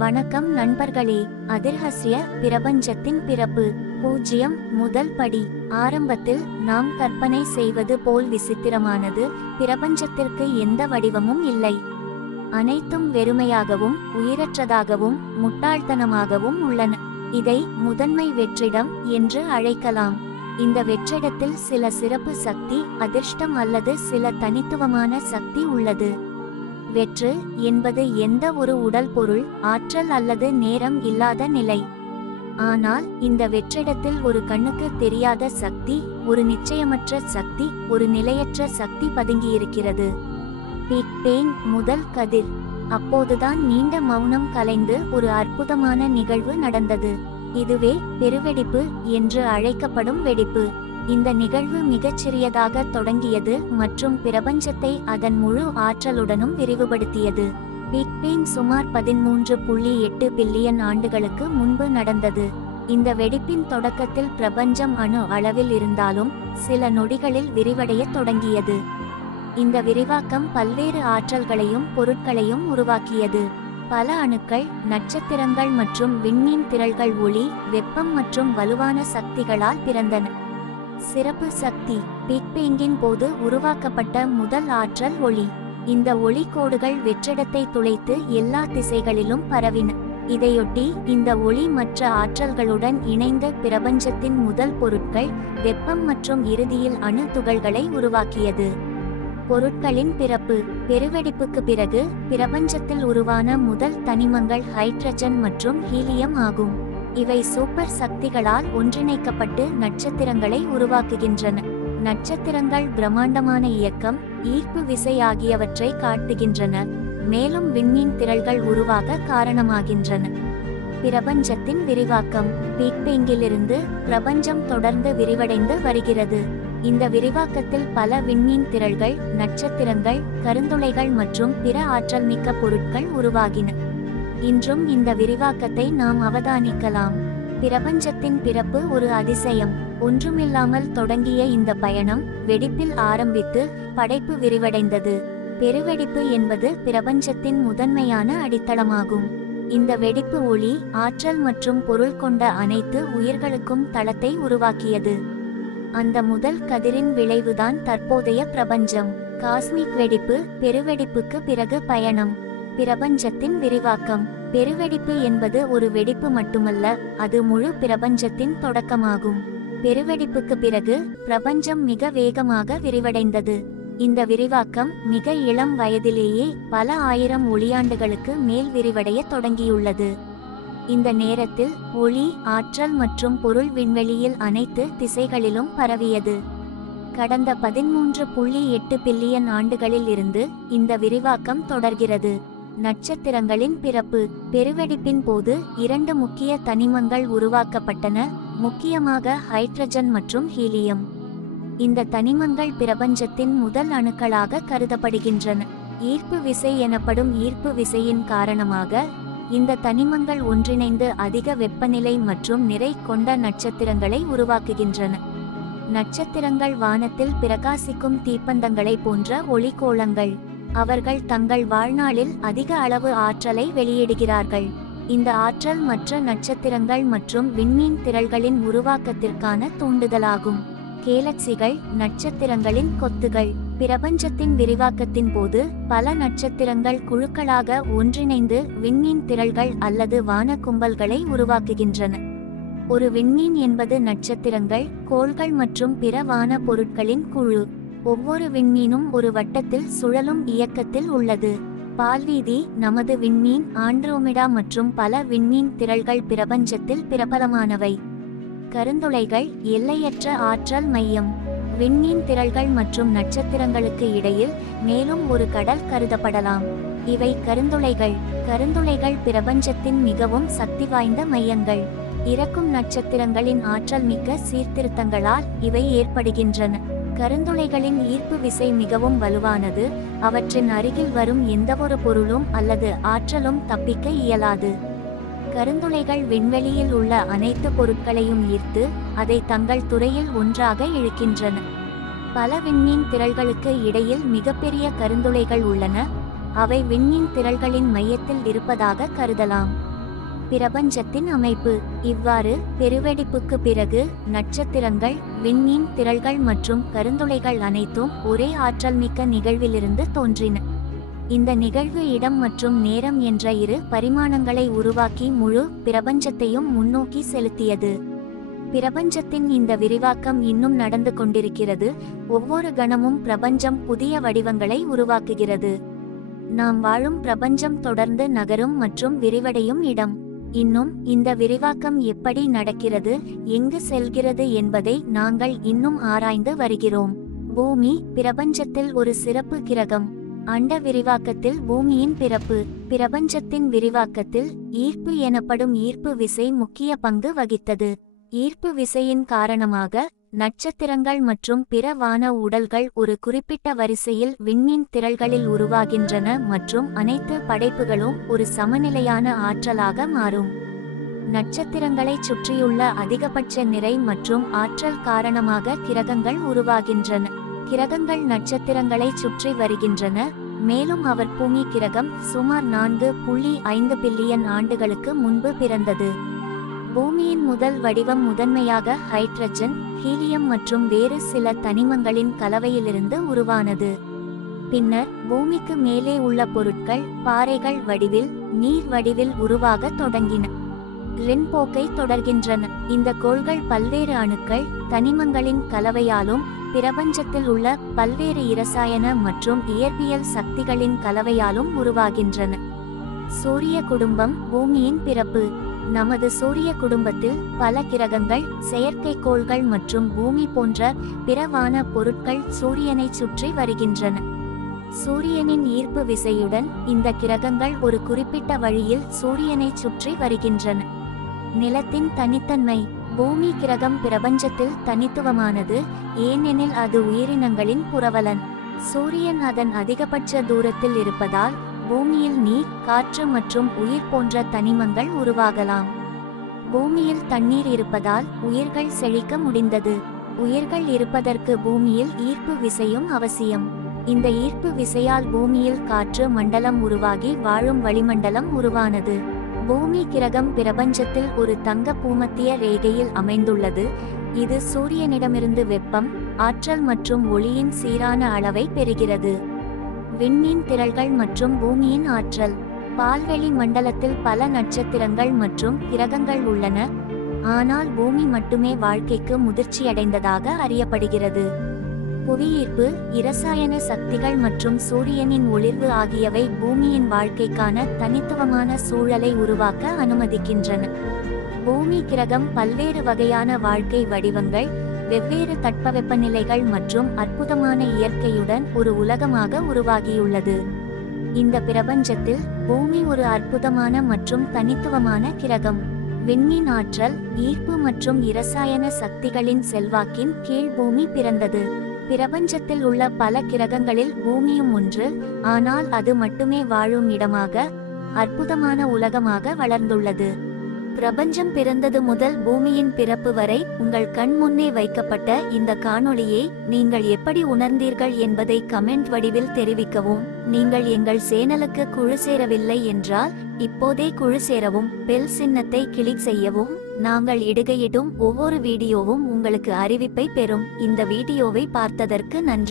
வணக்கம் நண்பர்களே. அதிர்ஹஸ்ய பிரபஞ்சத்தின் பிறப்பு. 0 முதல் படி. ஆரம்பத்தில் நாம் கற்பனை செய்வது போல் விசித்திரமானது. பிரபஞ்சத்திற்கு எந்த வடிவமும் இல்லை. அனைத்தும் வெறுமையாகவும் உயிரற்றதாகவும் முட்டாள்தனமாகவும் உள்ளன. இதை முதன்மை வெற்றிடம் என்று அழைக்கலாம். இந்த வெற்றிடத்தில் சில சிறப்பு சக்தி, அதிர்ஷ்டம் அல்லது சில தனித்துவமான சக்தி உள்ளது. வெற்று என்பது எந்த ஒரு உடல் பொருள், ஆற்றல் அல்லது நேரம் இல்லாத நிலை. ஆனால் இந்த வெற்றிடத்தில் ஒரு கண்ணுக்கு தெரியாத சக்தி, ஒரு நிச்சயமற்ற சக்தி, ஒரு நிலையற்ற சக்தி பதுங்கியிருக்கிறது. பிக் பேங் முதல் கதிர். அப்போதுதான் நீண்ட மௌனம் கலைந்து ஒரு அற்புதமான நிகழ்வு நடந்தது. இதுவே பெருவெடிப்பு என்று அழைக்கப்படும் வெடிப்பு. இந்த நிகழ்வு மிகச்சிறியதாக தொடங்கியது மற்றும் பிரபஞ்சத்தை அதன் முழு ஆற்றலுடனும் விரிவுபடுத்தியது. பிக் பேங் சுமார் 13.8 பில்லியன் ஆண்டுகளுக்கு முன்பு நடந்தது. இந்த வெடிப்பின் தொடக்கத்தில் பிரபஞ்சம் அணு அளவில் இருந்தாலும் சில நொடிகளில் விரிவடைய தொடங்கியது. இந்த விரிவாக்கம் பல்வேறு ஆற்றல்களையும் பொருட்களையும் உருவாக்கியது. பல அணுக்கள், நட்சத்திரங்கள் மற்றும் விண்மீன் திரள்கள் ஒளி, வெப்பம் மற்றும் வலுவான சக்திகளால் பிறந்தன. சிறப்பு சக்தி. பிக் பேங்கின் போது உருவாக்கப்பட்ட முதல் ஆற்றல் ஒளி. இந்த ஒளி கோடுகள் வெற்றிடத்தை துளைத்து எல்லா திசைகளிலும் பரவின. இதையொட்டி இந்த ஒளி மற்ற ஆற்றல்களுடன் இணைந்த பிரபஞ்சத்தின் முதல் பொருட்கள், வெப்பம் மற்றும் இறுதியில் அணு துகள்களை உருவாக்கியது. பொருட்களின் பிறப்பு. பெருவெடிப்புக்கு பிறகு பிரபஞ்சத்தில் உருவான முதல் தனிமங்கள் ஹைட்ரஜன் மற்றும் ஹீலியம் ஆகும். இவை சூப்பர் சக்திகளால் ஒன்றிணைக்கப்பட்டு நட்சத்திரங்களை உருவாக்குகின்றன. நட்சத்திரங்கள் பிரம்மாண்டமான இயக்கம், ஈர்ப்பு விசை ஆகியவற்றை காட்டுகின்றன, மேலும் விண்மீன் திரள்கள் உருவாக காரணமாகின்றன. பிரபஞ்சத்தின் விரிவாக்கம். பிக் பேங்கிலிருந்து பிரபஞ்சம் தொடர்ந்து விரிவடைந்து வருகிறது. இந்த விரிவாக்கத்தில் பல விண்மீன் திரள்கள், நட்சத்திரங்கள், கருந்துளைகள் மற்றும் பிற ஆற்றல் மிக்க பொருட்கள் உருவாகின. இன்றும் இந்த விரிவாக்கத்தை நாம் அவதானிக்கலாம். பிரபஞ்சத்தின் பிறப்பு ஒரு அதிசயம். ஒன்றுமில்லாமல் தொடங்கிய இந்த பயணம் வெடிப்பில் ஆரம்பித்து படைப்பு விரிவடைந்தது. பெருவெடிப்பு என்பது பிரபஞ்சத்தின் முதன்மையான அடித்தளமாகும். இந்த வெடிப்பு ஒளி, ஆற்றல் மற்றும் பொருள் கொண்ட அனைத்து உயிர்களுக்கும் தளத்தை உருவாக்கியது. அந்த முதல் கதிரின் விளைவுதான் தற்போதைய பிரபஞ்சம். காஸ்மிக் வெடிப்பு. பெருவெடிப்புக்கு பிறகு பயணம். பிரபஞ்சத்தின் விரிவாக்கம். பெருவெடிப்பு என்பது ஒரு வெடிப்பு மட்டுமல்ல, அது முழு பிரபஞ்சத்தின் தொடக்கமாகும். பெருவெடிப்புக்கு பிறகு பிரபஞ்சம் மிக வேகமாக விரிவடைந்தது. இந்த விரிவாக்கம் மிக இளம் வயதிலேயே பல ஆயிரம் ஒளியாண்டுகளுக்கு மேல் விரிவடைய தொடங்கியுள்ளது. இந்த நேரத்தில் ஒளி, ஆற்றல் மற்றும் பொருள் விண்வெளியில் அனைத்து திசைகளிலும் பரவியது. கடந்த 13.8 பில்லியன் ஆண்டுகளில் இருந்து இந்த விரிவாக்கம் தொடர்கிறது. நட்சத்திரங்களின் பிறப்பு. பெருவெடிப்பின் போது 2 முக்கிய தனிமங்கள் உருவாக்கப்பட்டன, முக்கியமாக ஹைட்ரஜன் மற்றும் ஹீலியம். இந்த தனிமங்கள் பிரபஞ்சத்தின் முதல் அணுக்களாக கருதப்படுகின்றன. ஈர்ப்பு விசை எனப்படும் ஈர்ப்பு விசையின் காரணமாக இந்த தனிமங்கள் ஒன்றிணைந்து அதிக வெப்பநிலை மற்றும் நிறை கொண்ட நட்சத்திரங்களை உருவாக்குகின்றன. நட்சத்திரங்கள் வானத்தில் பிரகாசிக்கும் தீப்பந்தங்களை போன்ற ஒளிக்கோளங்கள். அவர்கள் தங்கள் வாழ்நாளில் அதிக அளவு ஆற்றலை வெளியிடுகிறார்கள். இந்த ஆற்றல் மற்ற நட்சத்திரங்கள் மற்றும் விண்மீன் திரள்களின் உருவாக்கத்திற்கான தூண்டுதலாகும். கேலக்சிகள், நட்சத்திரங்களின் கொத்துகள். பிரபஞ்சத்தின் விரிவாக்கத்தின் போது பல நட்சத்திரங்கள் குழுக்களாக ஒன்றிணைந்து விண்மீன் திரள்கள் அல்லது வான கும்பல்களை உருவாக்குகின்றன. ஒரு விண்மீன் என்பது நட்சத்திரங்கள், கோள்கள் மற்றும் பிற வான பொருட்களின் குழு. ஒவ்வொரு விண்மீனும் ஒரு வட்டத்தில் சுழலும் இயக்கத்தில் உள்ளது. பால்வீதி, நமது விண்மீன், ஆண்ட்ரோமிடா மற்றும் பல விண்மீன் திரள்கள் பிரபஞ்சத்தில் பிரபலமானவை. கருந்துளைகள், எல்லையற்ற ஆற்றல் மையம். விண்மீன் திரள்கள் மற்றும் நட்சத்திரங்களுக்கு இடையில் மேலும் ஒரு கடல் கருதப்படலாம். இவை கருந்துளைகள். கருந்துளைகள் பிரபஞ்சத்தின் மிகவும் சக்தி வாய்ந்த மையங்கள். இறக்கும் நட்சத்திரங்களின் ஆற்றல் மிக்க சீர்திருத்தங்களால் இவை ஏற்படுகின்றன. கருந்துளைகளின் ஈர்ப்பு விசை மிகவும் வலுவானது. அவற்றின் அருகில் வரும் எந்தவொரு பொருளும் அல்லது ஆற்றலும் தப்பிக்க இயலாது. கருந்துளைகள் விண்வெளியில் உள்ள அனைத்து பொருட்களையும் ஈர்த்து அதை தங்கள் துறையில் ஒன்றாக இழுக்கின்றன. பல விண்மீன் திரள்களுக்கு இடையில் மிகப்பெரிய கருந்துளைகள் உள்ளன. அவை விண்மீன் திரள்களின் மையத்தில் இருப்பதாக கருதலாம். பிரபஞ்சத்தின் அமைப்பு. இவ்வாறு பெருவெடிப்புக்கு பிறகு நட்சத்திரங்கள், விண்மீன் திரள்கள் மற்றும் கருந்துளைகள் அனைத்தும் ஒரே ஆற்றல்மிக்க நிகழ்விலிருந்து தோன்றின. இந்த நிகழ்வு இடம் மற்றும் நேரம் என்ற இரு பரிமாணங்களை உருவாக்கி முழு பிரபஞ்சத்தையும் முன்னோக்கி செலுத்தியது. பிரபஞ்சத்தின் இந்த விரிவாக்கம் இன்னும் நடந்து கொண்டிருக்கிறது. ஒவ்வொரு கணமும் பிரபஞ்சம் புதிய வடிவங்களை உருவாக்குகிறது. நாம் வாழும் பிரபஞ்சம் தொடர்ந்து நகரும் மற்றும் விரிவடையும் இடம். இன்னும் இந்த விரிவாக்கம் எப்படி நடக்கிறது, எங்கு செல்கிறது என்பதை நாங்கள் இன்னும் ஆராய்ந்து வருகிறோம். பூமி பிரபஞ்சத்தில் ஒரு சிறப்பு கிரகம். அண்ட விரிவாக்கத்தில் பூமியின் பிறப்பு. பிரபஞ்சத்தின் விரிவாக்கத்தில் ஈர்ப்பு எனப்படும் ஈர்ப்பு விசை முக்கிய பங்கு வகித்தது. ஈர்ப்பு விசையின் காரணமாக நட்சத்திரங்கள் மற்றும் பிற வான உடல்கள் ஒரு குறிப்பிட்ட வரிசையில் விண்மீன் திரள்களில் உருவாகின்றன மற்றும் அனைத்து படைப்புகளும் ஒரு சமநிலையான ஆற்றலாக மாறும். நட்சத்திரங்களைச் சுற்றியுள்ள அதிகபட்ச நிறை மற்றும் ஆற்றல் காரணமாக கிரகங்கள் உருவாகின்றன. கிரகங்கள் நட்சத்திரங்களைச் சுற்றி வருகின்றன, மேலும் அவர் பூமி கிரகம் சுமார் 4.5 பில்லியன் ஆண்டுகளுக்கு முன்பு பிறந்தது. பூமியின் முதல் வடிவம் முதன்மையாக ஹைட்ரஜன், ஹீலியம் மற்றும் வேறு சில தனிமங்களின் கலவையிலிருந்து உருவானது. பின்னர் பூமிக்கு மேலே உள்ள பொருட்கள் பாறைகள் வடிவில், நீர் வடிவில் உருவாக தொடங்கின. போக்கை தொடர்கின்றன. இந்த கோள்கள் பல்வேறு அணுக்கள், தனிமங்களின் கலவையாலும் பிரபஞ்சத்தில் உள்ள பல்வேறு இரசாயன மற்றும் இயற்பியல் சக்திகளின் கலவையாலும் உருவாகின்றன. சூரிய குடும்பம் பூமியின் பிறப்பு. நமது சூரிய குடும்பத்தில் பல கிரகங்கள், செயற்கைக்கோள்கள் மற்றும் பூமி போன்ற பிற வான பொருட்கள் சூரியனை சுற்றி வருகின்றன. சூரியனின் ஈர்ப்பு விசையுடன் இந்த கிரகங்கள் ஒரு குறிப்பிட்ட வழியில் சூரியனை சுற்றி வருகின்றன. நிலத்தின் தனித்தன்மை. பூமி கிரகம் பிரபஞ்சத்தில் தனித்துவமானது, ஏனெனில் அது உயிரினங்களின் புரவலன். சூரியன் அதன் அதிகபட்ச தூரத்தில் இருப்பதால் பூமியில் நீர், காற்று மற்றும் உயிர் போன்ற தனிமங்கள் உருவாகலாம். பூமியில் தண்ணீர் இருப்பதால் உயிர்கள் செழிக்க முடிந்தது. உயிர்கள் இருப்பதற்கு பூமியில் ஈர்ப்பு விசையும் அவசியம். இந்த ஈர்ப்பு விசையால் பூமியில் காற்று மண்டலம் உருவாகி வாழும் வளிமண்டலம் உருவானது. பூமி கிரகம் பிரபஞ்சத்தில் ஒரு தங்க பூமத்திய ரேகையில் அமைந்துள்ளது. இது சூரியனிடமிருந்து வெப்பம், ஆற்றல் மற்றும் ஒளியின் சீரான அளவை பெறுகிறது. விண்மீன் திரள்கள் மற்றும் பூமியின் ஆற்றல். பால்வெளி மண்டலத்தில் பல நட்சத்திரங்கள் மற்றும் கிரகங்கள் உள்ளன, ஆனால் பூமி மட்டுமே வாழ்க்கைக்கு முதிர்ச்சியடைந்ததாக அறியப்படுகிறது. புவியீர்ப்பு, இரசாயன சக்திகள் மற்றும் சூரியனின் ஒளிர்வு ஆகியவை பூமியின் வாழ்க்கைக்கான தனித்துவமான சூழலை உருவாக்க அனுமதிக்கின்றன. பூமி கிரகம் பல்வேறு வகையான வாழ்க்கை வடிவங்கள், வெவ்வேறு தட்பவெப்பநிலைகள் மற்றும் அற்புதமான இயற்கையுடன் ஒரு உலகமாக உருவாகியுள்ளது. இந்த பிரபஞ்சத்தில் பூமி ஒரு அற்புதமான மற்றும் தனித்துவமான கிரகம். விண்மீன் ஆற்றல், ஈர்ப்பு மற்றும் இரசாயன சக்திகளின் செல்வாக்கின் கீழ் பூமி பிறந்தது. பிரபஞ்சத்தில் உள்ள பல கிரகங்களில் பூமியும் ஒன்று, ஆனால் அது மட்டுமே வாழும் இடமாக, அற்புதமான உலகமாக வளர்ந்துள்ளது. பிரபஞ்சம் பிறந்தது முதல் பூமியின் பிறப்பு வரை உங்கள் கண் முன்னே வைக்கப்பட்ட இந்த காணொளியை நீங்கள் எப்படி உணர்ந்தீர்கள் என்பதை கமெண்ட் வடிவில் தெரிவிக்கவும். நீங்கள் எங்கள் சேனலுக்கு குழு சேரவில்லை என்றால் இப்போதே குழு சேரவும், பெல் சின்னத்தை கிளிக் செய்யவும். நாங்கள் இடுகையிடும் ஒவ்வொரு வீடியோவும் உங்களுக்கு அறிவிப்பை பெறும். இந்த வீடியோவை பார்த்ததற்கு நன்றி.